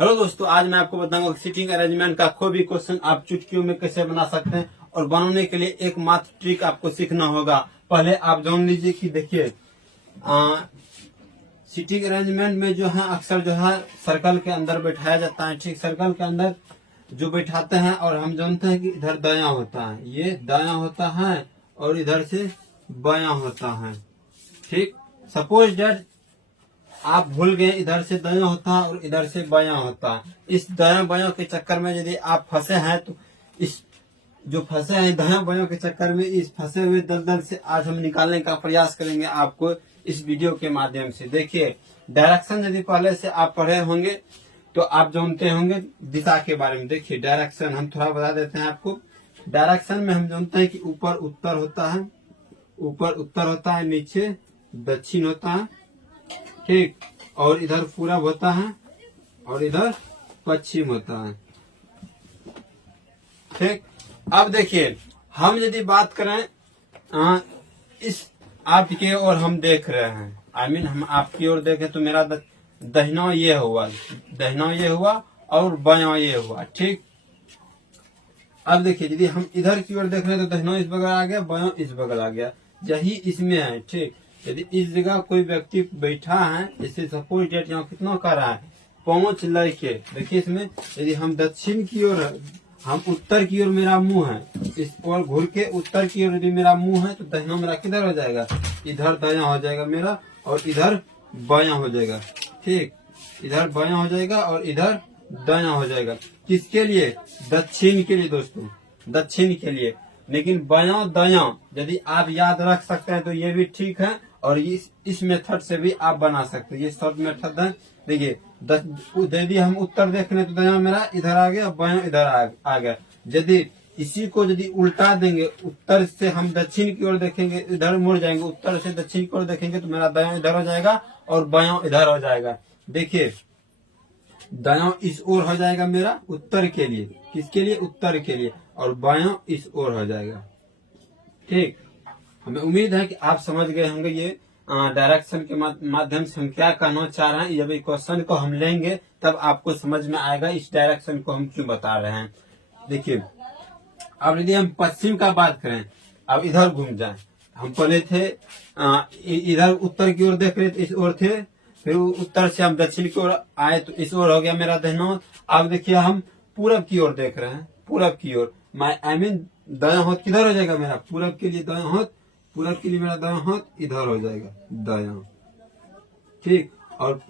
Hello दोस्तों, आज मैं आपको बताऊंगा कि सीटिंग अरेंजमेंट का कोई भी क्वेश्चन आप चुटकियों में कैसे बना सकते हैं। और बनाने के लिए एक मात्र ट्रिक आपको सीखना होगा। पहले आप जान लीजिए कि देखिए, सीटिंग अरेंजमेंट में जो है अक्सर जो है सर्कल के अंदर बैठाया जाता है। ठीक, सर्कल के अंदर जो बैठाते हैं और हम जानते हैं कि इधर दायां होता है, ये दायां होता है और इधर से बायां होता है। ठीक, सपोज डेट आप भूल गए इधर से दायां होता है और इधर से बायां होता है। इस दायां बायां के चक्कर में यदि आप फंसे हैं तो इस जो फंसे हैं दायां बायां के चक्कर में, इस फंसे हुए दलदल से आज हम निकालने का प्रयास करेंगे आपको इस वीडियो के माध्यम से। देखिए, डायरेक्शन यदि पहले से आप पढ़े होंगे तो आप जानते होंगे दिशा के बारे में। देखिए, डायरेक्शन हम थोड़ा बता देते हैं आपको। डायरेक्शन में हम जानते हैं कि ऊपर उत्तर होता है, ऊपर उत्तर होता है, नीचे दक्षिण होता है। ठीक, और इधर पूरब होता है और इधर पश्चिम होता है। ठीक, अब देखिए, हम यदि बात करें इस आपके और हम देख रहे हैं, हम आपकी ओर देखें तो मेरा दहिना ये हुआ, दहिना ये हुआ और बायां ये हुआ। ठीक, अब देखिए, यदि हम इधर की ओर देख रहे हैं तो दहिना इस बगल आ गया, बायां इस बगल आ गया, यही इसमें है। ठीक, यदि इस जगह कोई व्यक्ति बैठा है, जैसे सपोज डेट यहाँ कितना कर रहा है 5 लड़के, देखिए इसमें यदि हम दक्षिण की ओर, हम उत्तर की ओर मेरा मुंह है, इस ओर घूर के उत्तर की ओर यदि मेरा मुंह है तो दहिना मेरा किधर हो जाएगा, इधर दायां हो जाएगा मेरा और इधर बायां हो जाएगा। ठीक, इधर बायां हो जाएगा और इधर दायां हो जाएगा। किसके लिए? दक्षिण के लिए दोस्तों, दक्षिण के लिए। लेकिन बायां दायां यदि आप याद रख सकते हैं तो ये भी ठीक है और इस मेथड से भी आप बना सकते हैं। ये शॉर्ट मेथड है। देखिए, यदि हम उत्तर देख रहे हैं तो दायां मेरा इधर आ गया, बायां इधर आ गया। यदि इसी को यदि उल्टा देंगे, उत्तर से हम दक्षिण की ओर देखेंगे, इधर मुड़ जाएंगे, उत्तर से दक्षिण की ओर देखेंगे तो मेरा दायां इधर हो जाएगा और बायां इधर हो जाएगा। देखिए, दायां इस ओर हो जाएगा मेरा उत्तर के लिए, किसके लिए? उत्तर के लिए, और बायां इस ओर हो जाएगा। ठीक, हमें उम्मीद है कि आप समझ गए होंगे ये डायरेक्शन के माध्यम से हम क्या कहना चाह रहे हैं। जब इस क्वेश्चन को हम लेंगे तब आपको समझ में आएगा इस डायरेक्शन को हम क्यों बता रहे हैं। देखिए, अब यदि हम पश्चिम का बात करें, अब इधर घूम जाए, हम पहले थे इधर उत्तर की ओर देख रहे थे, इस ओर थे, फिर उत्तर से हम दक्षिण की ओर आए तो इस ओर हो गया मेरा दहिना। अब देखिए, हम पूरब की ओर देख रहे हैं, पूरब की ओर दायां हाथ किधर हो जाएगा मेरा? पूरब के लिए दायां हाथ, पूरब के लिए मेरा दायां हाथ इधर हो जाएगा, दायां। ठीक, और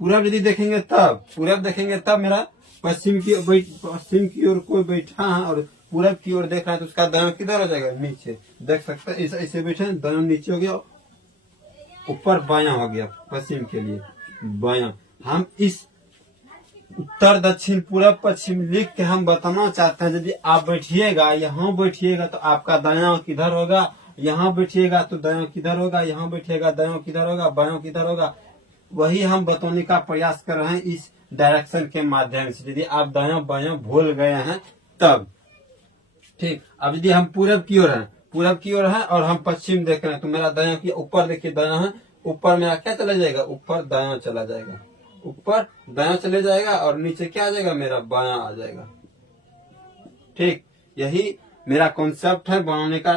पूरब यदि देखेंगे तब, पूरब देखेंगे तब मेरा पश्चिम की ओर कोई बैठा है और पूरब की ओर देख रहा है तो उसका दायां किधर हो जाएगा? नीचे। देख सकते हैं, ऐसे बैठे हैं, दायां नीचे हो गया, ऊपर बायां हो गया, पश्चिम के लिए बायां। हम इस उत्तर दक्षिण पूरब पश्चिम लिख के हम बताना चाहते हैं। यदि आप बैठिएगा, यहाँ बैठिएगा तो आपका दायां किधर होगा, यहाँ बैठिएगा तो दायां किधर होगा, यहाँ बैठिएगा दायां किधर होगा, बायां किधर होगा, वही हम बताने का प्रयास कर रहे हैं इस डायरेक्शन के माध्यम से। यदि आप दायां बायां भूल गए हैं तब। ठीक, अब यदि हम पूरब की ओर है, पूरब की ओर है और हम पश्चिम देख रहे हैं तो मेरा दायां की ऊपर देखिए दायां है, ऊपर मेरा क्या चला जाएगा? ऊपर दायां चला जाएगा, ऊपर दायां चले जाएगा और नीचे क्या आ जाएगा? मेरा बायां आ जाएगा। ठीक, यही मेरा कॉन्सेप्ट है बनाने का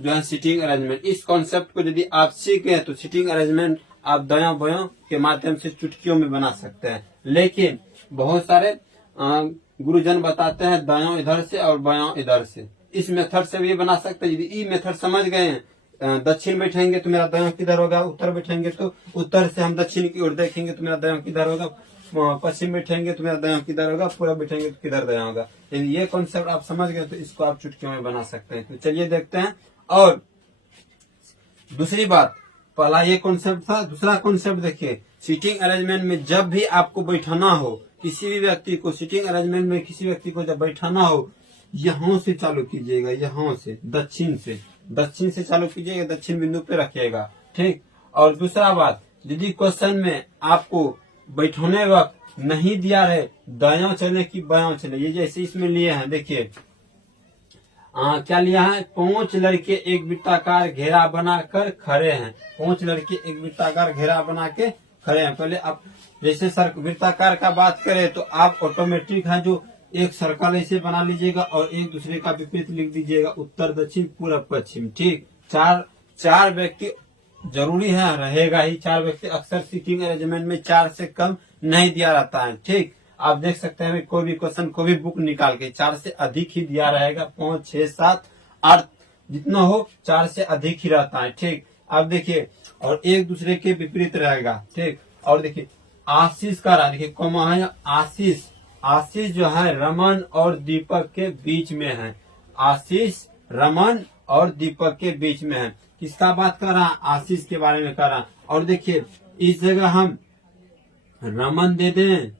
जो है सीटिंग अरेंजमेंट। इस कॉन्सेप्ट को यदि आप सीख गए तो सीटिंग अरेंजमेंट आप दायां बायां के माध्यम से चुटकियों में बना सकते हैं। लेकिन बहुत सारे गुरुजन बताते हैं दायां इधर से और बायां इधर से, इस मेथड से भी बना सकते हैं। यदि ये मेथड समझ गए हैं, दक्षिण बैठेंगे तो मेरा दायां किधर होगा, उत्तर बैठेंगे तो उत्तर से हम दक्षिण की ओर देखेंगे तो मेरा दायां किधर होगा, पश्चिम बैठेंगे तो मेरा दायां किधर होगा, पूरब बैठेंगे तो किधर दायां होगा। यदि ये कॉन्सेप्ट आप समझ गए तो इसको आप चुटकियों में बना सकते हैं। तो चलिए देखते हैं। और दूसरी बात, पहला ये कॉन्सेप्ट था, दूसरा कॉन्सेप्ट देखिए, सीटिंग अरेंजमेंट में जब भी आपको बैठाना हो किसी भी व्यक्ति को, सीटिंग अरेंजमेंट में किसी व्यक्ति को जब बैठाना हो, यहाँ से चालू कीजिएगा, यहाँ से दक्षिण से चालू कीजिएगा, दक्षिण बिंदु पे रखिएगा। ठीक, और दूसरा बात, यदि क्वेश्चन में आपको बैठने वक्त नहीं दिया रहे दायां चले कि बायां चले, ये जैसे इसमें लिए हैं, देखिए क्या लिया है? 5 लड़के एक वृत्ताकार घेरा बनाकर खड़े हैं, 5 लड़के एक वृत्ताकार घेरा बना के खड़े हैं। पहले आप जैसे वृत्ताकार का बात करें तो आप ऑटोमेटिक है जो एक सर्कल ऐसे बना लीजिएगा और एक दूसरे का विपरीत लिख दीजिएगा, उत्तर दक्षिण पूरब पश्चिम। ठीक, चार व्यक्ति जरूरी है, रहेगा ही। 4 व्यक्ति अक्सर सीटिंग अरेंजमेंट में 4 से कम नहीं दिया रहता है। ठीक, आप देख सकते हैं कोई भी क्वेश्चन, कोई भी बुक निकाल के 4 से अधिक ही दिया रहेगा। 5, 6, 7, 8 जितना हो 4 से अधिक ही रहता है। ठीक, आप देखिए, और एक दूसरे के विपरीत रहेगा। ठीक, और देखिए आशीष का रहा, देखिए कोमा है आशीष। आशीष जो है रमन और दीपक के बीच में है। आशीष रमन और दीपक के बीच में है। किसका बात कर रहा? आशीष के बारे में कर रहा। और देखिए इस जगह हम रमन दे दें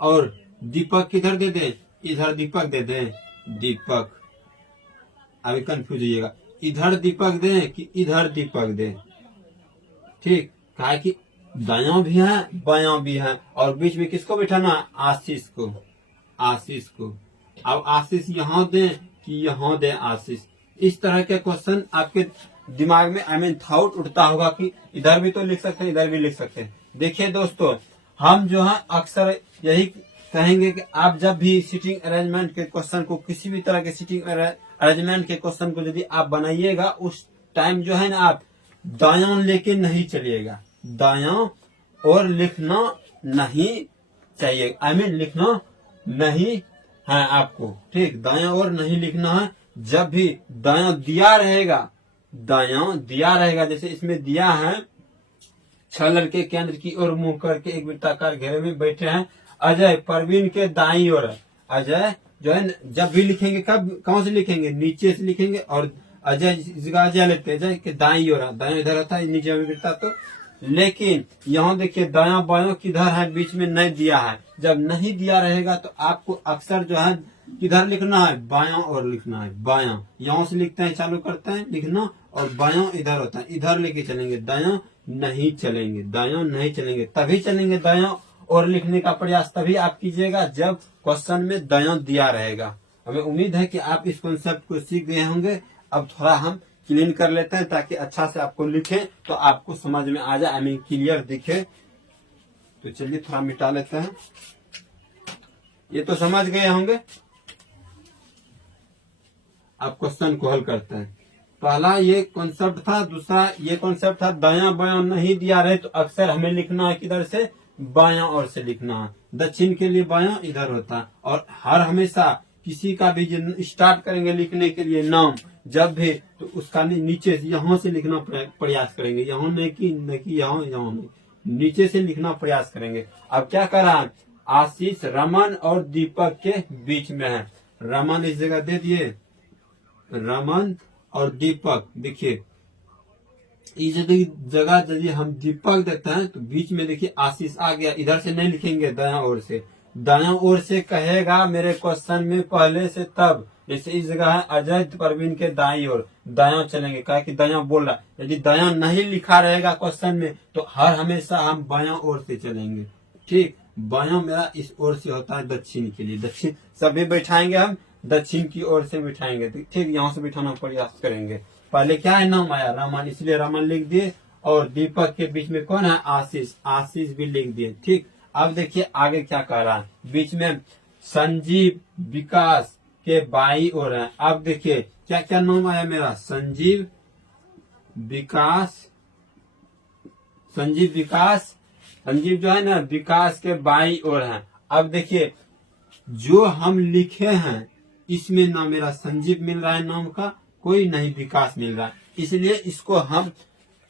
और दीपक किधर दे दें? इधर दीपक दे दें। दीपक, अभी कंफ्यूज होइएगा, इधर दीपक दें कि इधर दीपक दें। ठीक, कहा कि दायां भी है बायां भी है, और बीच में किसको बैठाना? आशीष को। आशीष को। अब आशीष यहाँ दें कि यहाँ दें आशीष। इस तरह के क्वेश्चन आपके दिमाग में थॉट उठता होगा कि इधर भी तो लिख सकते हैं, इधर भी लिख सकते हैं। देखिए दोस्तों, हम जो है अक्सर यही कहेंगे कि आप जब भी सीटिंग अरेंजमेंट के क्वेश्चन को, किसी भी तरह के सीटिंग अरेंजमेंट के क्वेश्चन को यदि आप बनाइएगा, उस टाइम जो है ना आप दायां लेके नहीं चलिएगा। दायां और लिखना नहीं चाहिए, लिखना नहीं है आपको। ठीक, दायां और नहीं लिखना है। जब भी दायां दिया रहेगा, दायां दिया रहेगा, जैसे इसमें दिया है 6 लड़के केंद्र की ओर मुंह करके एक वृत्ताकार घेरे में बैठे हैं। अजय परवीन के दाईं ओर है। अजय जो है जब भी लिखेंगे, कब कौन से लिखेंगे? नीचे से लिखेंगे। और अजय जगह अजय लेते हैं, अजय के दाईं ओर है। दायां इधर रहता है, नीचे में गिरता। तो लेकिन यहाँ देखिए दायां बायां किधर है? बीच में नहीं दिया है। जब नहीं दिया रहेगा तो आपको अक्सर जो है किधर लिखना है? बायां और लिखना है। बायां यहाँ से लिखते हैं, चालू करते हैं लिखना, और बायां इधर होता है, इधर लेके चलेंगे। दायां नहीं चलेंगे, दायां नहीं चलेंगे। तभी चलेंगे दायां और लिखने का प्रयास तभी आप कीजिएगा जब क्वेश्चन में दायां दिया रहेगा। हमें उम्मीद है कि आप इस कॉन्सेप्ट को सीख गए होंगे। अब थोड़ा हम क्लीन कर लेते हैं ताकि अच्छा से आपको लिखे तो आपको समझ में आ जाए, क्लियर दिखे। तो चलिए थोड़ा मिटा लेते हैं। ये तो समझ गए होंगे। अब क्वेश्चन को हल करते हैं। पहला ये कॉन्सेप्ट था, दूसरा ये कॉन्सेप्ट था दायां बायां नहीं दिया रहे तो अक्सर हमें लिखना है किधर से? बायां ओर से लिखना है। दक्षिण के लिए बायां इधर होता है। और हर हमेशा किसी का भी स्टार्ट करेंगे लिखने के लिए नाम, जब भी तो उसका नीचे से यहाँ से लिखना प्रयास करेंगे। यहाँ नहीं कि यहाँ नहीं, नीचे से लिखना प्रयास करेंगे। अब क्या कर रहा है? आशीष रमन और दीपक के बीच में है। रमन इस जगह दे दिए, रमन और दीपक। देखिए इस जगह यदि हम दीपक देते हैं तो बीच में देखिए आशीष आ गया। इधर से नहीं लिखेंगे, दायां ओर से। दायां ओर से कहेगा मेरे क्वेश्चन में पहले से तब। जैसे इस जगह है अजय परवीन के दाईं ओर, दायां चलेंगे, कहा कि दायां बोल रहा। यदि दायां नहीं लिखा रहेगा क्वेश्चन में तो हर हमेशा हम बायां ओर से चलेंगे। ठीक, बायां मेरा इस ओर से होता है दक्षिण के लिए। दक्षिण सभी बैठाएंगे, हम दक्षिण की ओर से बिठाएंगे। ठीक, यहाँ से बिठाना प्रयास करेंगे। पहले क्या है? नाम आया रमन, इसलिए रमन लिख दिए। और दीपक के बीच में कौन है? आशीष, आशीष भी लिख दिए। ठीक, अब देखिए आगे क्या कह रहा है। बीच में संजीव विकास के बाई ओर है। अब देखिए क्या क्या नाम आया मेरा? संजीव विकास, संजीव विकास। संजीव जो है ना विकास के बाई ओर है। अब देखिए जो हम लिखे हैं इसमें ना मेरा संजीव मिल रहा है नाम का, कोई नहीं विकास मिल रहा है, इसलिए इसको हम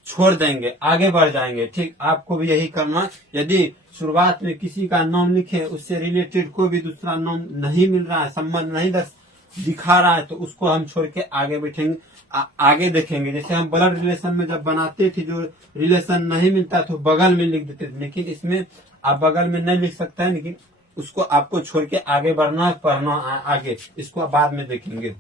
छोड़ देंगे, आगे बढ़ जाएंगे। ठीक, आपको भी यही करना। यदि शुरुआत में किसी का नाम लिखे, उससे रिलेटेड कोई भी दूसरा नाम नहीं मिल रहा है, संबंध नहीं दिखा रहा है, तो उसको हम छोड़ के आगे बैठेंगे, आगे देखेंगे। जैसे हम ब्लड रिलेशन में जब बनाते थे, जो रिलेशन नहीं मिलता तो बगल में लिख देते थे, लेकिन इसमें आप बगल में नहीं लिख सकते हैं, लेकिन उसको आपको छोड़ के आगे बढ़ना, पढ़ना आगे, इसको बाद में देखेंगे।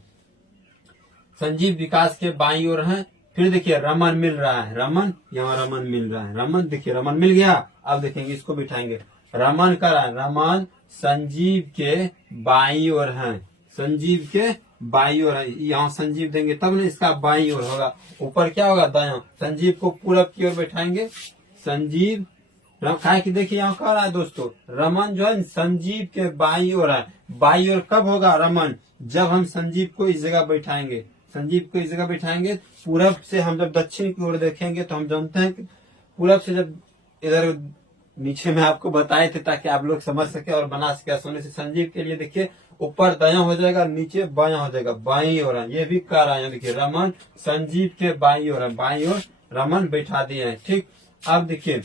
संजीव विकास के बाईं ओर है। फिर देखिए रमन मिल रहा है, रमन, यहाँ रमन मिल रहा है, रमन देखिए रमन मिल गया। अब देखेंगे इसको बिठाएंगे। रमन का रमन संजीव के बाईं ओर है, संजीव के बाईं ओर है। यहाँ संजीव देंगे तब ना इसका बाईं ओर होगा। ऊपर क्या होगा? दायां। संजीव को पूरब की ओर बैठाएंगे, संजीव क्या कि देखिए यहाँ कह रहा है दोस्तों, रमन जो है संजीव के बाई ओर है। बाई ओर कब होगा रमन? जब हम संजीव को इस जगह बैठाएंगे। संजीव को इस जगह बैठाएंगे, पूरब से हम जब दक्षिण की ओर देखेंगे तो हम जानते हैं कि पूरब से जब इधर नीचे में आपको बताए थे ताकि आप लोग समझ सके और बना सके आसानी से। संजीव के लिए देखिए ऊपर दाया हो जाएगा, नीचे बाया हो जाएगा, बाई ओर है। ये भी कह रहा है देखिए रमन संजीव के बाई ओर है, बाई ओर रमन बैठा दिए हैं। ठीक, अब देखिए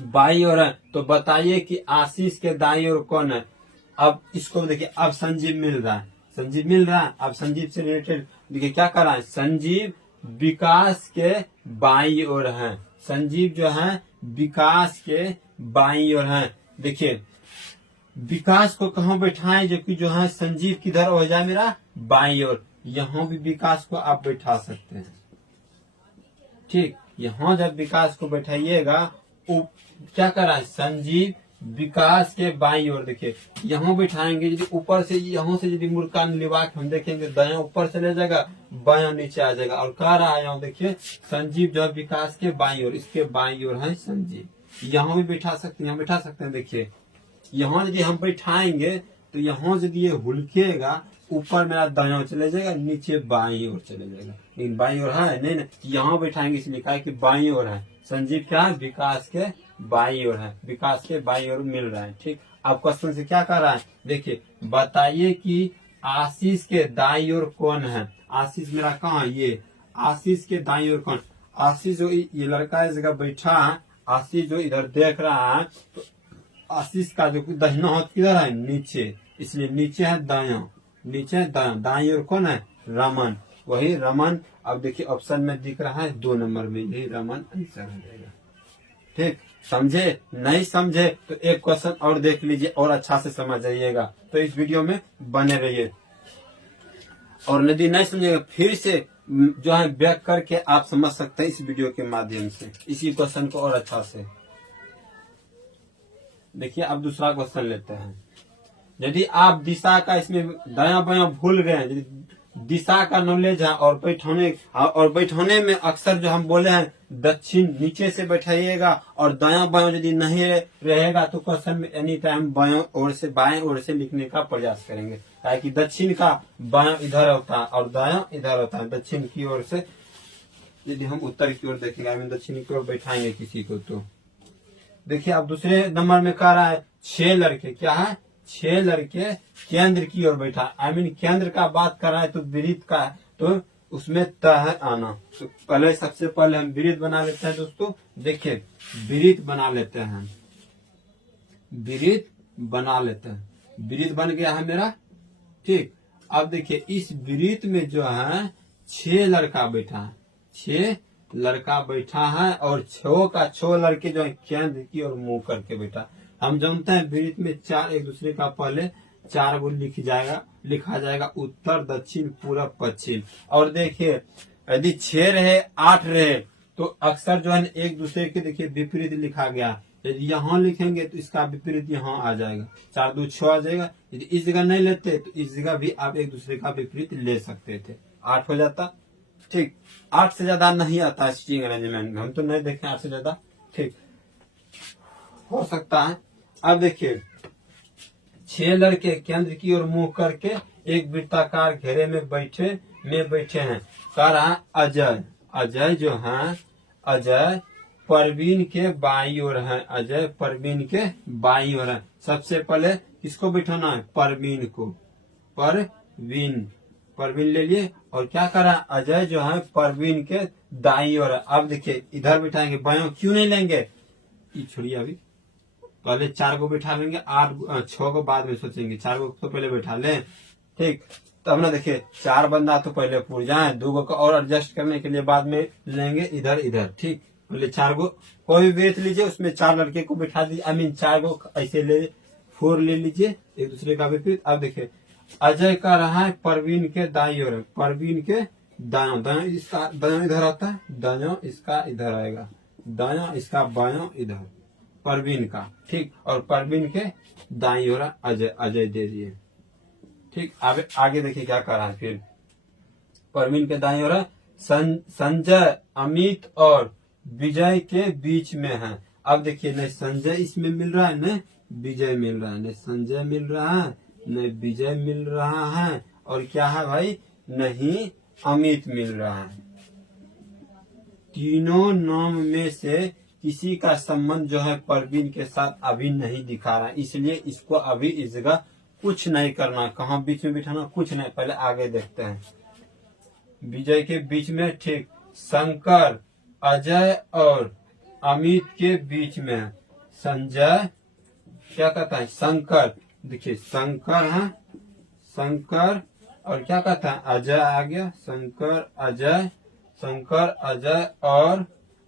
बाई ओर है तो बताइए कि आशीष के दाई ओर कौन है? अब इसको देखिए, अब संजीव मिल रहा है, संजीव मिल रहा है। अब संजीव से रिलेटेड देखिए क्या कर रहा है, संजीव विकास के बाई ओर है। संजीव जो है विकास के बाई ओर है। देखिए विकास को कहाँ बैठाएं, जबकि जो है संजीव किधर हो जाए मेरा बाई ओर। यहाँ भी विकास को आप बैठा सकते हैं। ठीक, यहाँ जब विकास को बैठाइएगा क्या कर रहा है, संजीव विकास के बाई ओर। देखिए यहाँ बैठाएंगे, यदि ऊपर से यहाँ से यदि मुर्कान लिवा के हम देखेंगे, दाया ऊपर चले जाएगा, बाया नीचे आ जाएगा। और कह रहा है यहाँ देखिए संजीव जो है विकास के बाई ओर, इसके बाई ओर है संजीव। यहाँ भी बैठा सकते हैं, यहाँ बैठा सकते हैं। देखिए यहाँ यदि हम बैठाएंगे तो यहाँ यदि ये हुलकेगा, ऊपर मेरा दाया चले जाएगा, नीचे बाई ओर चले जाएगा। लेकिन बाई ओर है नहीं ना, यहाँ बैठाएंगे इसलिए कहा कि बाई ओर है। संजीव क्या है, विकास के बाई ओर है, विकास के बाई ओर मिल रहा है। ठीक, अब क्वेश्चन से क्या कर रहा है, देखिए बताइए कि आशीष के दाई ओर कौन है? आशीष मेरा कहाँ है, ये आशीष के दाई ओर कौन? आशीष जो ये लड़का इस जगह बैठा है, आशीष जो इधर देख रहा है, तो आशीष का जो दाहिना हाथ किधर है, नीचे, इसलिए नीचे है दाया, नीचे है दाया। दाई ओर कौन है, रमन, वही रमन। अब देखिए ऑप्शन में दिख रहा है 2 नंबर में, यही रमन आंसर हो जाएगा। ठीक, समझे? नहीं समझे तो एक क्वेश्चन और देख लीजिए और अच्छा से समझ जाइएगा। तो इस वीडियो में बने रहिए, और यदि नहीं समझेगा फिर से जो है बैक करके आप समझ सकते हैं इस वीडियो के माध्यम से, इसी क्वेश्चन को और अच्छा से। देखिए अब दूसरा क्वेश्चन लेते हैं। यदि आप दिशा का इसमें दाया बाया भूल गए, यदि दिशा का नॉलेज है और बैठाने में अक्सर जो हम बोले हैं दक्षिण नीचे से बैठाइएगा, और दाया बाया यदि नहीं रहेगा तो क्वेश्चन में एनी टाइम बाया ओर से बाएं ओर से लिखने का प्रयास करेंगे, ताकि दक्षिण का बाया इधर होता है और दाया इधर होता है। दक्षिण की ओर से यदि हम उत्तर की ओर देखेंगे, दक्षिण की ओर बैठाएंगे किसी को, तो देखिए अब दूसरे नंबर में कह रहा है 6 लड़के, क्या है, 6 लड़के केंद्र की ओर बैठा। केंद्र का बात कर रहा है तो वृत्त का है, तो उसमें तह आना। तो पहले सबसे पहले हम वृत्त बना लेते हैं दोस्तों। देखिए वृत्त बना लेते हैं, वृत्त बना लेते हैं। वृत्त बन गया है मेरा। ठीक, अब देखिए इस वृत्त में जो है 6 लड़का बैठा है, 6 लड़का बैठा है, और 6 लड़के जो है केंद्र की ओर मुंह करके बैठा। हम जानते हैं वृत्त में 4 एक दूसरे का पहले 4 गो लिखा जाएगा उत्तर दक्षिण पूरब पश्चिम। और देखिए यदि 6 रहे 8 रहे तो अक्सर जो है एक दूसरे के देखिए विपरीत लिखा गया। यदि यहाँ लिखेंगे तो इसका विपरीत यहाँ आ जाएगा, 4 2 6 आ जाएगा। यदि इस जगह नहीं लेते तो इस जगह भी आप एक दूसरे का विपरीत ले सकते थे, 8 हो जाता। ठीक, 8 से ज्यादा नहीं आता स्ट्रिंग अरेंजमेंट में, हम तो नहीं देखे 8 से ज्यादा। ठीक, हो सकता है। अब देखिए 6 लड़के केंद्र की ओर मुंह करके एक वृत्ताकार घेरे में बैठे हैं। कह रहा है अजय, अजय जो है, अजय परवीन के बाई ओर है, अजय परवीन के बाई ओर है। सबसे पहले किसको बैठाना है, परवीन को, परवीन ले लिए। और क्या कर रहा है, अजय जो है परवीन के दाई ओर है। अब देखिए इधर बैठाएंगे, बायों क्यों नहीं लेंगे, छोड़िए अभी, पहले 4 को बैठा लेंगे, 6 को बाद में सोचेंगे, 4 को तो पहले बैठा लें। ठीक, तब ना देखिए 4 बंदा तो पहले पूर जाए, 2 को और एडजस्ट करने के लिए बाद में लेंगे इधर इधर। ठीक, पहले 4 को कोई भी बेच लीजिए, उसमें 4 लड़के को बैठा दीजिए, 4 को ऐसे ले 4 ले लीजिए एक दूसरे का विपरीत। अब देखिए अजय का रहा है परवीन के दाई ओर, परवीन के दाया, इसका दाया इधर आता है, दाया इसका इधर आएगा, दाया इसका बाया इधर, परवीन का। ठीक, और परवीन के दाई ओर अजय, अजय दे दिए। ठीक, आगे देखिए क्या कर रहा है फिर, परवीन के दाई ओर संजय अमित और विजय के बीच में है। अब देखिए न संजय इसमें मिल रहा है न विजय मिल रहा है, न संजय मिल रहा है न विजय मिल रहा है, और क्या है भाई नहीं अमित मिल रहा है। तीनों नाम में से किसी का संबंध जो है परवीन के साथ अभी नहीं दिखा रहा है, इसलिए इसको अभी इस जगह कुछ नहीं करना। कहाँ बीच में बिठाना, कुछ नहीं, पहले आगे देखते हैं। विजय के बीच में ठीक, शंकर अजय और अमित के बीच में संजय क्या कहता है शंकर, देखिए शंकर है, शंकर और क्या कहता है अजय आ गया, शंकर अजय और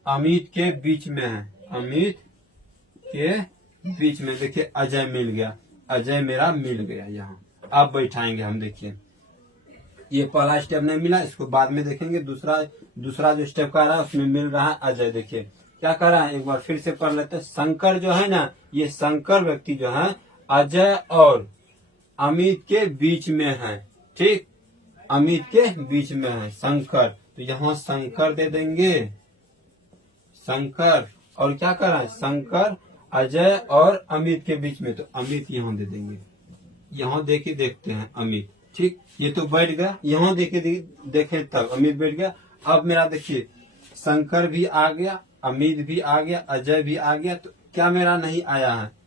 अमित के बीच में है, अमित के बीच में देखिए अजय मिल गया, अजय मेरा मिल गया यहाँ। अब बैठाएंगे हम, देखिए ये पहला स्टेप नहीं मिला, इसको बाद में देखेंगे। दूसरा जो स्टेप कर रहा है उसमें मिल रहा है अजय। देखिए क्या कर रहा है, एक बार फिर से पढ़ लेते हैं। शंकर जो है ना, ये शंकर व्यक्ति जो है अजय और अमित के बीच में है, ठीक, अमित के बीच में है शंकर, तो यहाँ शंकर दे देंगे, शंकर, और क्या कर रहा है शंकर अजय और अमित के बीच में, तो अमित यहाँ दे देंगे। यहाँ देखते हैं अमित, ठीक, ये तो बैठ गया, यहाँ देखे तब अमित बैठ गया। अब मेरा देखिए शंकर भी आ गया, अमित भी आ गया, अजय भी आ गया, तो क्या मेरा नहीं आया है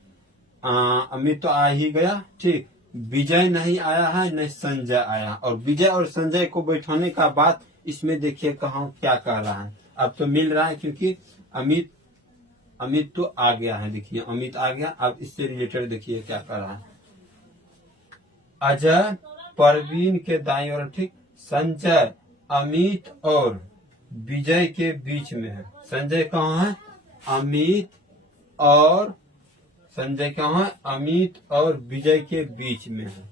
अमित तो आ ही गया, ठीक, विजय नहीं आया है, न संजय आया। और विजय और संजय को बैठाने का बाद इसमें देखिए कहाँ क्या कह रहा है, अब तो मिल रहा है क्योंकि अमित तो आ गया है, देखिए अमित आ गया। अब इससे रिलेटेड देखिए क्या कर रहा है, अजय परवीन के दाईं ओर, ठीक, संजय अमित और विजय के बीच में है। संजय कहाँ है, अमित और संजय कहाँ है, अमित और विजय के बीच में है,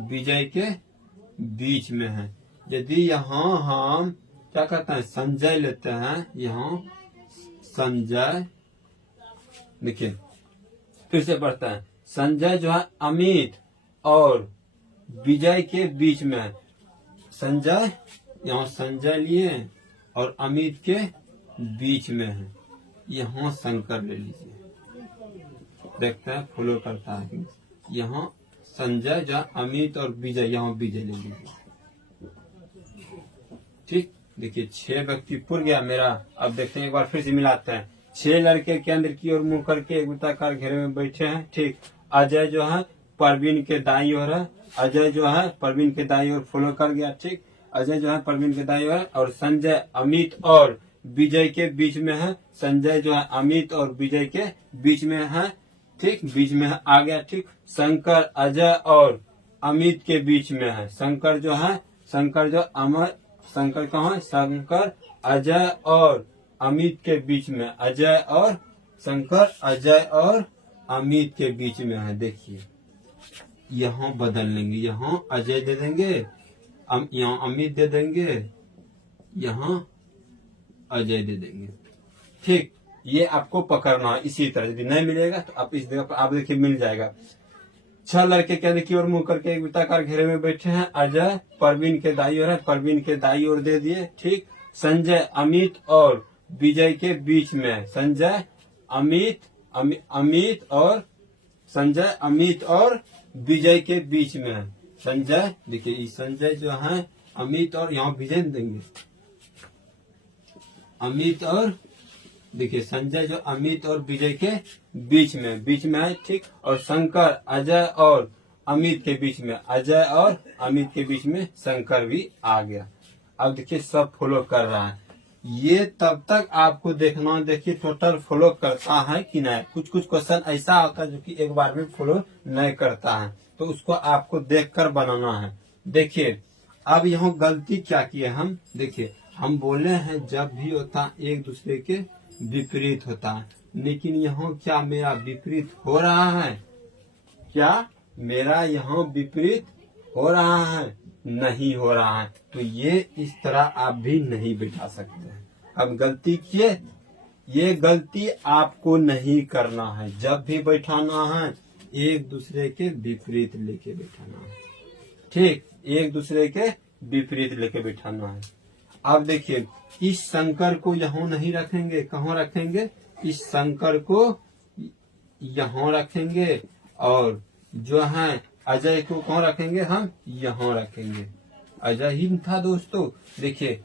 विजय के बीच में है। यदि यहाँ हम क्या कहते हैं संजय लेते हैं, यहाँ संजय, देखिए फिर से पढ़ते हैं, संजय जो है अमित और विजय के बीच में है। संजय, यहाँ संजय लिए और अमित के बीच में है, यहाँ शंकर ले लीजिए, देखते हैं फॉलो करता है। यहाँ संजय जहाँ अमित और विजय, यहाँ विजय ले लीजिए, ठीक, देखिए 6 व्यक्ति पुर गया मेरा। अब देखते हैं एक बार फिर से मिलाते हैं। 6 लड़के केंद्र की ओर मुंह करके एक वृत्ताकार घेरे में बैठे हैं, ठीक, अजय जो है परवीन के दाईं ओर है, अजय जो है परवीन के दाईं ओर फॉलो कर गया, ठीक, अजय जो है परवीन के दाईं ओर, और संजय अमित और विजय के बीच में है, संजय जो है अमित और विजय के बीच में है, ठीक, बीच में आ गया, ठीक, शंकर अजय और अमित के बीच में है, शंकर जो है शंकर कहाँ है, शंकर अजय और अमित के बीच में, अजय और शंकर अजय और अमित के बीच में है। देखिए यहाँ बदल लेंगे, यहाँ अजय दे देंगे, यहाँ अमित दे देंगे, यहाँ अजय दे देंगे, ठीक, ये आपको पकड़ना है। इसी तरह यदि नहीं मिलेगा तो आप इस जगह पर आप देखिए मिल जाएगा। 6 लड़के केंद्र की ओर मुंह करके एक वृत्ताकार घेरे में बैठे हैं, अजय परवीन के दाईं ओर है, परवीन के दाईं ओर दे दिए, ठीक, संजय अमित और विजय के बीच में, संजय अमित और संजय अमित और विजय के बीच में है। संजय देखिए संजय जो है अमित और यहाँ विजय देंगे, अमित और देखिए संजय जो अमित और विजय के बीच में है, ठीक, और शंकर अजय और अमित के बीच में, अजय और अमित के बीच में शंकर भी आ गया। अब देखिए सब फॉलो कर रहा है, ये तब तक आपको देखना, देखिए टोटल फॉलो करता है कि नहीं। कुछ क्वेश्चन ऐसा होता है जो कि एक बार में फॉलो नहीं करता है, तो उसको आपको देखकर बनाना है। देखिए अब यहाँ गलती क्या की है हम, देखिए हम बोले हैं जब भी होता एक दूसरे के विपरीत होता है, लेकिन यहाँ क्या मेरा विपरीत हो रहा है, क्या मेरा यहाँ विपरीत हो रहा है, नहीं हो रहा है, तो ये इस तरह आप भी नहीं बैठा सकते हैं। अब गलती किए, ये गलती आपको नहीं करना है। जब भी बैठाना है एक दूसरे के विपरीत लेके बैठाना है, ठीक, एक दूसरे के विपरीत लेके बैठाना है। अब देखिए इस शंकर को यहाँ नहीं रखेंगे, कहाँ रखेंगे, इस शंकर को यहाँ रखेंगे और जो है अजय को कहाँ रखेंगे, हम यहाँ रखेंगे। अजय ही था दोस्तों, देखिए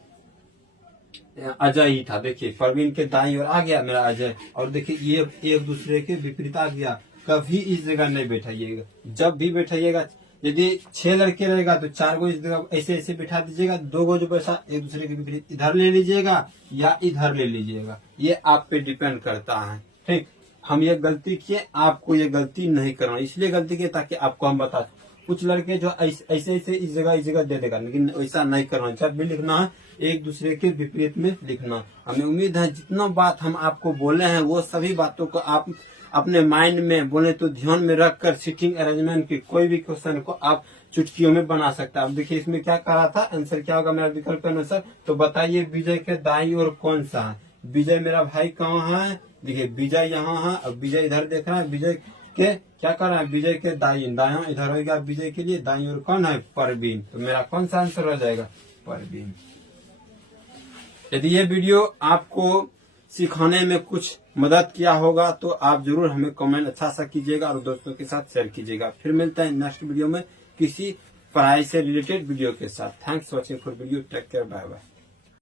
अजय ही था। देखिए परवीन के दाईं ओर आ गया मेरा अजय, और देखिए ये एक दूसरे के विपरीत आ गया। कभी इस जगह नहीं बैठाइएगा, जब भी बैठाइएगा यदि 6 लड़के रहेगा तो 4 गो इस जगह ऐसे ऐसे बैठा दीजिएगा, 2 गो जो बैठा एक दूसरे के विपरीत इधर ले लीजिएगा या इधर ले लीजिएगा, ये आप पे डिपेंड करता है। ठीक, हम ये गलती किए, आपको ये गलती नहीं करना, इसलिए गलती किए ताकि आपको हम बता। कुछ लड़के जो ऐसे ऐसे इस जगह दे देगा, लेकिन ऐसा नहीं करना। जब भी लिखना है एक दूसरे के विपरीत में लिखना। हमें उम्मीद है जितना बात हम आपको बोले हैं वो सभी बातों को आप अपने माइंड में बोले तो ध्यान में रखकर सीटिंग अरेंजमेंट के कोई भी क्वेश्चन को आप चुटकियों में बना सकते हैं। अब देखिए इसमें क्या कहा था, आंसर क्या होगा मेरा विकल्प के अनुसार। तो बताइए विजय के दाईं ओर कौन सा है। विजय मेरा भाई कहाँ है, देखिए विजय यहाँ है। अब विजय इधर देख रहा है, विजय के क्या कर रहा है, विजय के दायां इधर होगा विजय के लिए, दाईं ओर कौन है, परवीन। तो मेरा कौन सा आंसर हो जाएगा, परवीन। यदि ये वीडियो आपको सिखाने में कुछ मदद किया होगा तो आप जरूर हमें कमेंट अच्छा सा कीजिएगा और दोस्तों के साथ शेयर कीजिएगा। फिर मिलते हैं नेक्स्ट वीडियो में किसी पढ़ाई से रिलेटेड वीडियो के साथ। Thanks for watching for video, take care, bye bye.